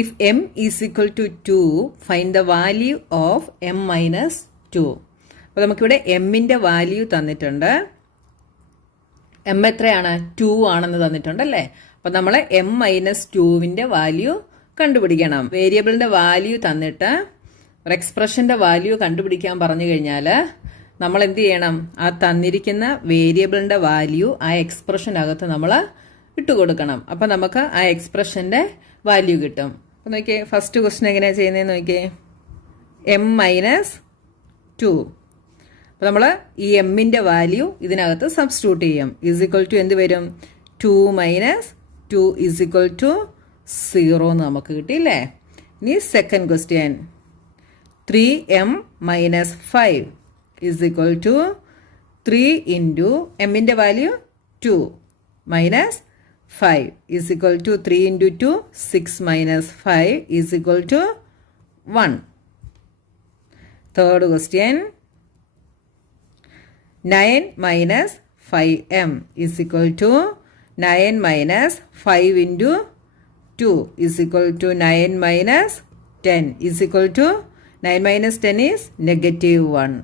If m is equal to 2, find the value of m minus 2. അപ്പോൾ നമുക്കിവിടെ എമ്മിൻ്റെ value തന്നിട്ടുണ്ട്. എം എത്രയാണ്? 2 ആണെന്ന് തന്നിട്ടുണ്ടല്ലേ. അപ്പോൾ നമ്മൾ എം മൈനസ് 2വിൻ്റെ വാല്യൂ കണ്ടുപിടിക്കണം. വേരിയബിളിൻ്റെ വാല്യൂ തന്നിട്ട് ഒരു എക്സ്പ്രഷൻ്റെ വാല്യൂ കണ്ടുപിടിക്കാൻ പറഞ്ഞു കഴിഞ്ഞാൽ നമ്മൾ എന്ത് ചെയ്യണം? ആ തന്നിരിക്കുന്ന വേരിയബിളിൻ്റെ വാല്യൂ ആ എക്സ്പ്രഷനകത്ത് നമ്മൾ ഇട്ട് കൊടുക്കണം. അപ്പോൾ നമുക്ക് ആ എക്സ്പ്രഷൻ്റെ വാല്യൂ കിട്ടും. അപ്പോൾ നോക്കിയേ, ഫസ്റ്റ് ക്വസ്റ്റ്യൻ എങ്ങനെയാണ് ചെയ്യുന്നതെന്ന് നോക്കിയേ. M minus 2. അപ്പോൾ നമ്മൾ ഈ എമ്മിൻ്റെ വാല്യൂ ഇതിനകത്ത് സബ്സ്റ്റിറ്റ്യൂട്ട് ചെയ്യും. ഈസ് ഈക്വൽ ടു എന്ത് വരും? 2 മൈനസ് 2 ഈസ് ഈക്വൽ ടു 0 എന്ന് നമുക്ക് കിട്ടിയില്ലേ. ഇനി second question, 3m minus 5 is equal to 3 into എമ്മിൻ്റെ value 2 minus 5 is equal to 3 into 2, 6 minus 5 is equal to 1. Third question, 9 minus 5m is equal to 9 minus 5 into 2 is equal to 9 minus 10 is equal to 9 minus 10 is negative 1.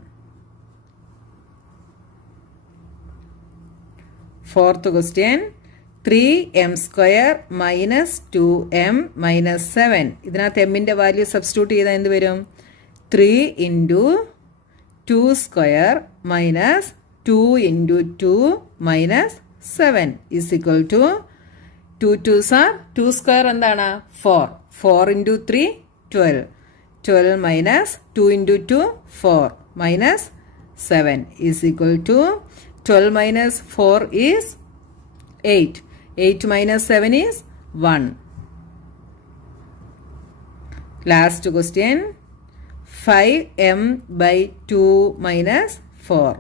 Fourth question, 3m square minus 2m minus 7. ഇതിനകത്ത് എമ്മിൻ്റെ value substitute ചെയ്താൽ എന്ത് വരും? 3 into 2 square minus 2 into 2 minus 7 is equal to 2 2s are 2 square എന്താണ്? 4. 4 into 3 12. 12 minus 2 into 2 4 minus 7 is equal to 12 minus 4 is 8. 8 minus 7 is 1. Last question, 5m by 2 minus 4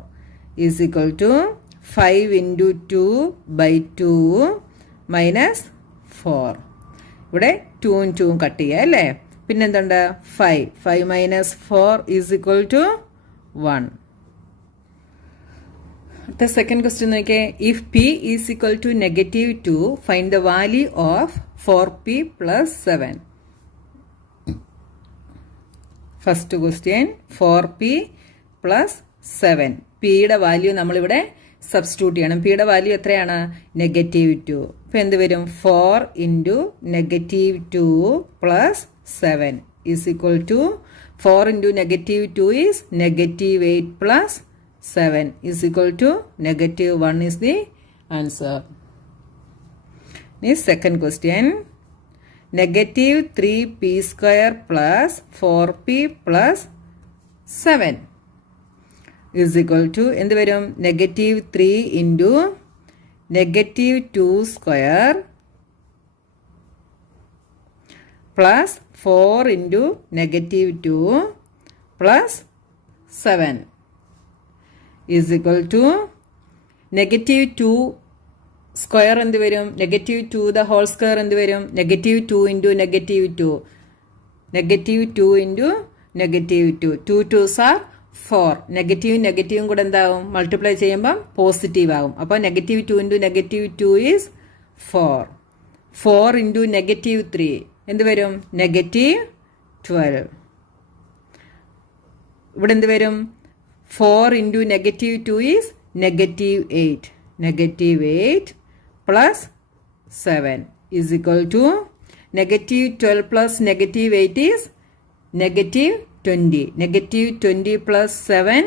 is equal to 5 into 2 by 2 minus 4. ഇവിടെ 2ഉം 2ഉം cut ചെയ്യുക അല്ലേ. പിന്നെന്തുണ്ട്? 5 minus 4 is equal to 1. The second question നോക്കിയേ, if p is equal to negative 2, find the value of 4p plus 7. First question, 4p plus 7. പിയുടെ value നമ്മളിവിടെ substitute ചെയ്യണം. പിയുടെ value എത്രയാണ്? negative 2. അപ്പോൾ എന്ത് വരും? 4 into negative 2 plus 7 is equal to 4 into negative 2 is negative 8 plus 7 is equal to negative 1 is the answer. This second question, negative 3p square plus 4p plus 7 is equal to എന്ത് വരും? negative 3 into negative 2 square plus 4 into negative 2 plus 7 is equal to negative 2 square എന്ത് വരും? negative 2 the whole square എന്ത് വരും? negative 2 into negative 2. negative 2 into negative 2. 2 2s are 4. നെഗറ്റീവും നെഗറ്റീവും കൂടെ എന്താവും? മൾട്ടിപ്ലൈ ചെയ്യുമ്പം പോസിറ്റീവ് ആകും. അപ്പോൾ negative 2 into negative 2 is 4. 4 into negative 3 എന്ത് വരും? negative 12. ഇവിടെ എന്ത് വരും? 4 into negative 2 is negative 8. Negative 8 plus 7 is equal to negative 12 plus negative 8 is negative 20. Negative 20 plus 7,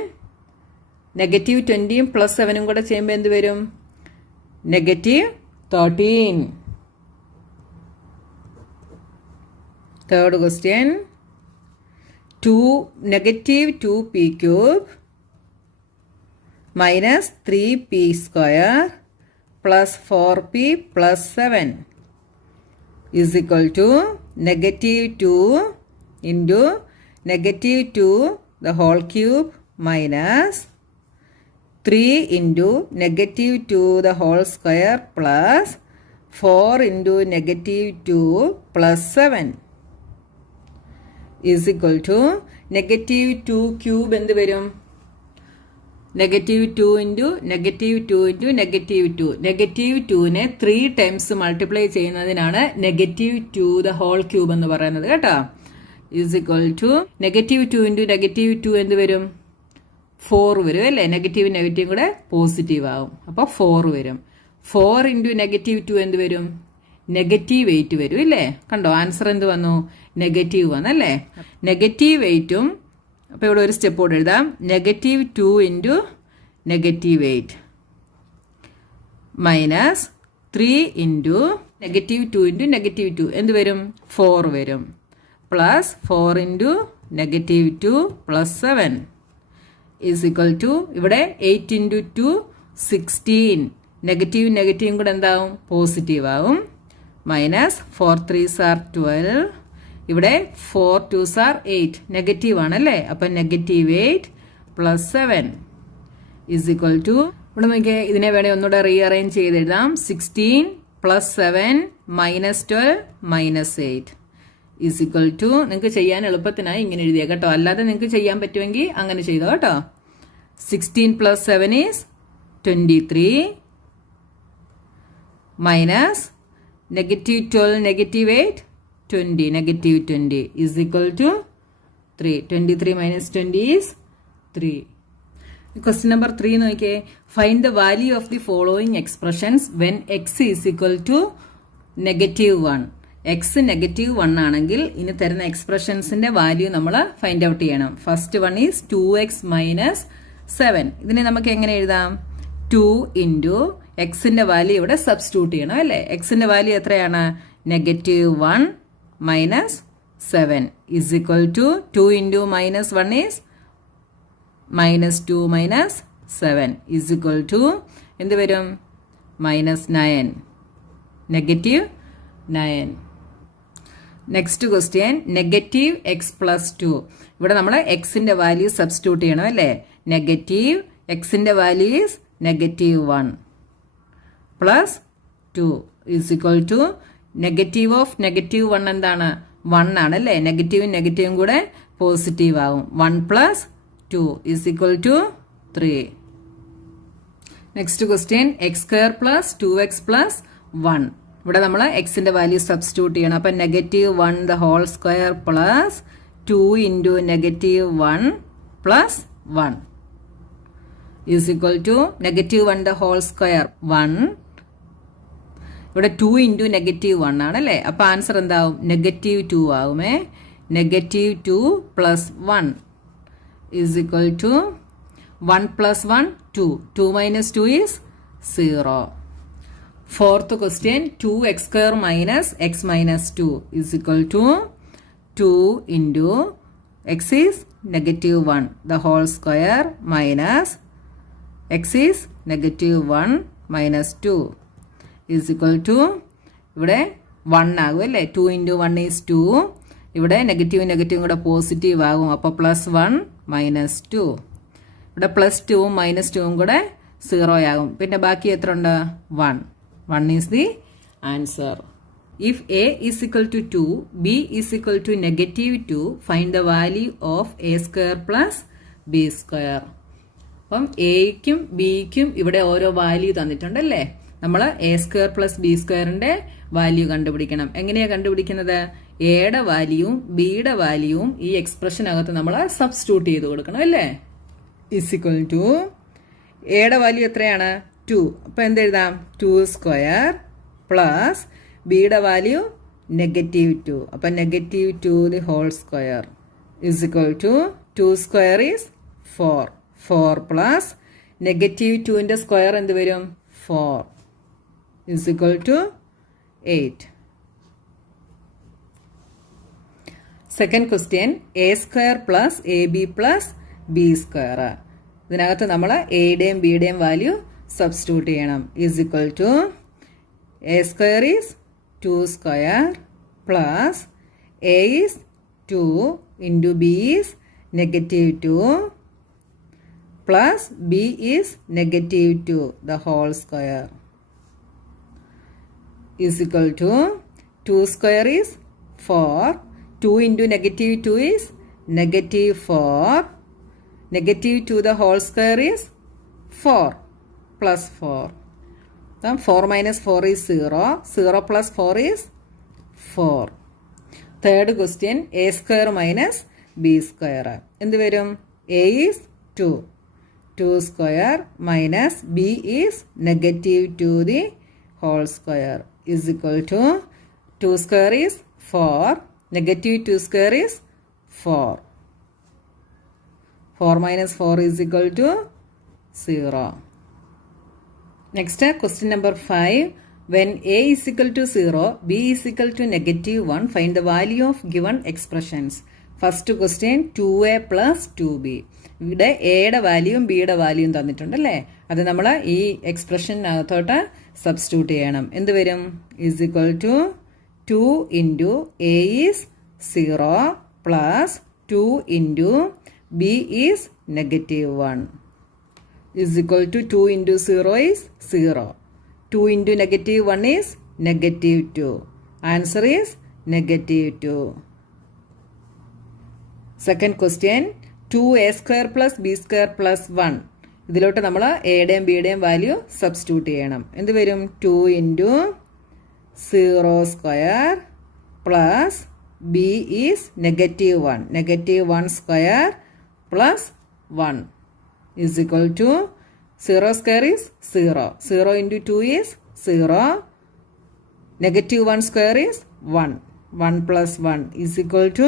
negative 20 plus 7 കൂടെ ചെയ്യുമ്പോൾ എന്ത് വരും? negative 13. Third question, negative 2p cube minus 3p square plus 4p plus 7 is equal to negative 2 into negative 2 the whole cube minus 3 into negative 2 the whole square plus 4 into negative 2 plus 7 is equal to negative 2 cube എന്ത് വരും? -2 into -2 into -2. -2നെ 3 times multiply ചെയ്യുന്നതിനാണ് -2 the whole cube എന്ന് പറയുന്നത് കേട്ടോ. Is equal to -2 into -2 എന്ത് വരും? 4 വരും അല്ലേ. നെഗറ്റീവ് നെഗറ്റീവ് കൂടെ പോസിറ്റീവ് ആവും, അപ്പോൾ 4 വരും. 4 ഇൻറ്റു -2 എന്ത് വരും? -8 വരും ഇല്ലേ. കണ്ടോ ആൻസർ എന്ത് വന്നു? നെഗറ്റീവ് വന്നല്ലേ. -8ഉം അപ്പോൾ ഇവിടെ ഒരു സ്റ്റെപ്പ് കൂടെ എഴുതാം. -2 ഇൻറ്റു -8 മൈനസ് 3 ഇൻറ്റു -2 ഇൻറ്റു -2 എന്ത് വരും? 4 വരും. Plus 4 into -2 plus 7 is equal to ഇവിടെ 8 ഇൻറ്റു 2 16. നെഗറ്റീവ് നെഗറ്റീവും കൂടെ എന്താവും? പോസിറ്റീവ് ആവും. Minus 4 3s are 12. ഇവിടെ 4 2s are 8. നെഗറ്റീവ് ആണല്ലേ. അപ്പം -8 പ്ലസ് 7 ഈസ് ഈക്വൽ ടു ഇവിടെ നോക്കിയാൽ ഇതിനെ വേണേൽ ഒന്നുകൂടെ റീഅറേഞ്ച് ചെയ്തെഴുതാം. 16 plus 7 minus 12 minus 8 is equal to നിങ്ങൾക്ക് ചെയ്യാൻ എളുപ്പത്തിനായി ഇങ്ങനെ എഴുതിയ കേട്ടോ. അല്ലാതെ നിങ്ങൾക്ക് ചെയ്യാൻ പറ്റുമെങ്കിൽ അങ്ങനെ ചെയ്തോ കേട്ടോ. 16 plus 7 is 23 minus -12 -8 20 -20 is equal to 3. 23 minus 20 is 3. Question number 3 നോക്കിയേ. Find the value of the following expressions when x is equal to -1. x -1 ആണെങ്കിൽ ഇനി തരുന്ന എക്സ്പ്രഷൻസിന്റെ വാല്യൂ നമ്മൾ ഫൈൻഡ് ഔട്ട് ചെയ്യണം. First one is 2x minus 7. ഇതിനെ നമുക്ക് എങ്ങനെ എഴുതാം? 2 ഇൻറ്റു എക്സിന്റെ വാല്യൂ ഇവിടെ സബ്സ്റ്റിറ്റ്യൂട്ട് ചെയ്യണം അല്ലേ. എക്സിന്റെ വാല്യൂ എത്രയാണ്? -1 minus 7 is equal to 2 into -1 is -2 minus 7 is equal to എന്ത് വരും? -9 -9. Next question -x plus 2. ഇവിടെ നമ്മൾ എക്സിന്റെ വാല്യൂ സബ്സ്റ്റിറ്റ്യൂട്ട് ചെയ്യണം അല്ലേ. നെഗറ്റീവ് എക്സിന്റെ value is -1 plus 2 is equal to negative of -1 എന്താണ്? 1 ആണല്ലേ. നെഗറ്റീവും നെഗറ്റീവും കൂടെ പോസിറ്റീവ് ആവും. 1 plus 2 is equal to 3. Next question x² plus 2x plus 1. ഇവിടെ നമ്മൾ എക്സിന്റെ വാല്യൂ സബ്സ്റ്റിറ്റ്യൂട്ട് ചെയ്യണം. അപ്പം -1 the whole square plus 2 into -1 plus 1 is equal to -1 the whole square 1. ഇവിടെ 2 ഇൻറ്റു -1 ആണല്ലേ. അപ്പം ആൻസർ എന്താവും? -2 ആവുമേ. -2 plus 1 is equal to 1 plus 1 2. 2 minus 2 is 0. Fourth question 2x² minus x minus 2 is equal to 2 into x is -1 the whole square minus x is -1 minus 2 is equal to ഇവിടെ 1 ആകും അല്ലേ. 2 into 1 is 2. ഇവിടെ negative കൂടെ positive ആകും. അപ്പോൾ +1 minus 2. ഇവിടെ +2ഉം -2ഉം കൂടെ 0 ആകും. പിന്നെ ബാക്കി എത്ര ഉണ്ട്? 1. 1 is the answer. If a is equal to 2, b is equal to -2, find the value of a² plus b². അപ്പം എയ്ക്കും ബിക്കും ഇവിടെ ഓരോ വാല്യൂ തന്നിട്ടുണ്ടല്ലേ. നമ്മൾ a² പ്ലസ് b²ന്റെ വാല്യൂ കണ്ടുപിടിക്കണം. എങ്ങനെയാണ് കണ്ടുപിടിക്കുന്നത്? എയുടെ വാല്യൂവും ബിയുടെ വാല്യൂവും ഈ എക്സ്പ്രഷനകത്ത് നമ്മൾ സബ്സ്റ്റിറ്റ്യൂട്ട് ചെയ്ത് കൊടുക്കണം അല്ലേ. ഇസ് ഇക്വൽ ടു എയുടെ വാല്യൂ എത്രയാണ്? 2. അപ്പോൾ എന്തെഴുതാം? 2² പ്ലസ് ബിയുടെ വാല്യൂ -2. അപ്പം -2 the whole square is equal to 2² is 4. 4 plus -2ന്റെ സ്ക്വയർ എന്ത് വരും? 4 is equal to 8. Second question a² plus ab plus b². ഇതിനകത്ത് നമ്മൾ എയുടെയും ബിയുടെയും വാല്യൂ സബ്സ്റ്റിറ്റ്യൂട്ട് ചെയ്യണം. Is equal to a² is 2² plus a is 2 into b is -2 plus b is -2 the whole square is equal to 2² is 4. 2 into -2 is -4. -2 the whole square is 4 plus 4. Then 4 minus 4 is 0. 0 plus 4 is 4. Third question, a square minus b square. എന്ത് വരും? a is 2. 2 square minus b is negative 2 the whole square is equal to 2 square is 4. Negative 2 square is 4. 4 minus 4 is equal to 0. Next, question number 5. When a is equal to 0, b is equal to negative 1, find the value of given expressions. First question, 2a plus 2b. ഇവിടെ എയുടെ വാല്യൂയും ബിയുടെ വാല്യൂയും തന്നിട്ടുണ്ട് അല്ലേ? അത് നമ്മൾ ഈ എക്സ്പ്രഷനകത്തോട്ട് substitute ചെയ്യണം. എന്ത് വരും? Is equal to 2 into A is 0 plus 2 into B is negative 1 is equal to 2 into 0 is 0. 2 into negative 1 is negative 2. Answer is negative 2. Second question, 2a square plus b square plus 1. ഇതിലോട്ട് നമ്മൾ എയുടെയും ബിയുടെയും value substitute ചെയ്യണം. എന്ത് വരും? 2 into 0 square plus B is negative 1. Negative 1 square plus 1 is equal to 0 square is 0. 0 into 2 is 0. Negative 1 square is 1. 1 plus 1 is equal to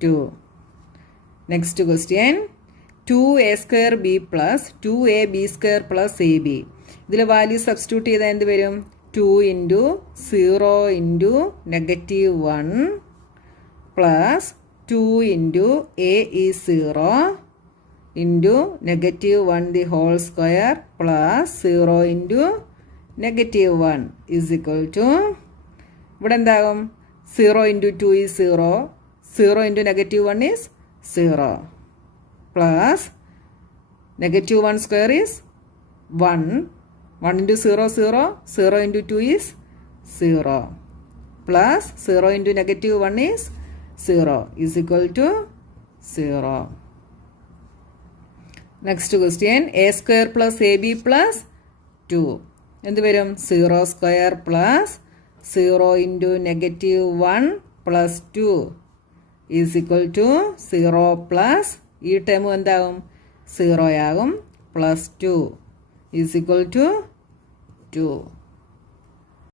2. Next question. 2a square b plus 2ab square plus ab. ഇതിലെ value substitute ചെയ്താൽ എന്ത് വരും? 2 into 0 into negative 1 plus 2 into a is 0 into negative 1 the whole square plus 0 into negative 1 is equal to, ഇവിടെ എന്താകും? 0 into 2 is 0. 0 into negative 1 is 0 plus negative 1 square is 1. 1 into 0 0. 0 into 2 is 0 plus 0 into negative 1 is 0 is equal to 0. Next question, a square plus ab plus 2. എന്ത് വരും? 0 square plus 0 into negative 1 plus 2 is equal to 0 plus ഈ term എന്താകും? 0 ആകും plus 2 is equal to 2.